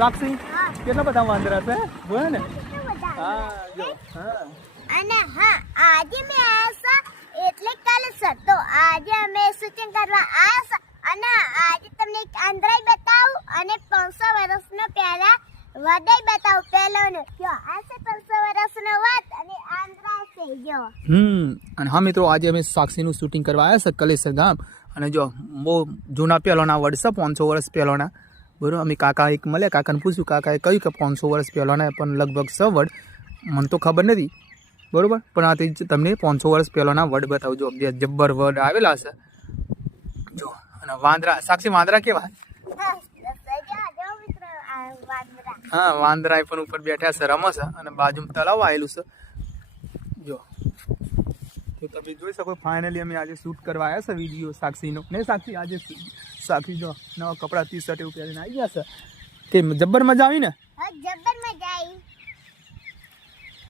સાક્ષી હા કેટલા બધા વાંદરા છે? બોલે ને. હા જો હા અને હા આજે મેં આસા એટલે કાલે સતો તો આજે અમે શૂટિંગ કરવા આયા અને આજે તમને એક આંધ્રાઈ બતાવું અને પાંચસો વર્ષનો પહેલા વડાઈ બતાવું. પહેલાનો જો આ છે પાંચસો વર્ષનો વાત અને આંધ્રા છે જો. હમ અને હા મિત્રો આજે અમે સાક્ષીનું શૂટિંગ કરવા આવ્યા છે કલેસર ગામ અને જો બહુ જૂના પહેલોના વર્ષ છે પાંચસો વર્ષ પહેલોના. બરોબર? અમે કાકા એક મળ્યા કાકાને પૂછ્યું કાકાએ કહ્યું કે પાંચસો વર્ષ પહેલાંના પણ લગભગ સ વડ. મને તો ખબર નથી બરાબર? પણ આ તે તમને પાંચસો વર્ષ પહેલાંના વડ બતાવજો જે જબ્બર વડ આવેલા છે જો અને વાંદરા સાક્ષી વાંદરા કેવા? હા, વાંદરા પણ ઉપર બેઠા છે રમે છે અને બાજુમાં તળાવ આવેલું છે. જો તો તમે જોઈ શકો ફાઇનલી અમે આજે શૂટ કરવા આવ્યા છે વીડિયો સાક્ષીનો. ને સાક્ષી, આજે સાક્ષી જો નવા કપડાં ટી શર્ટ એવું પહેરીને આવી ગયા છે. કે જબ્બર મજા આવી ને?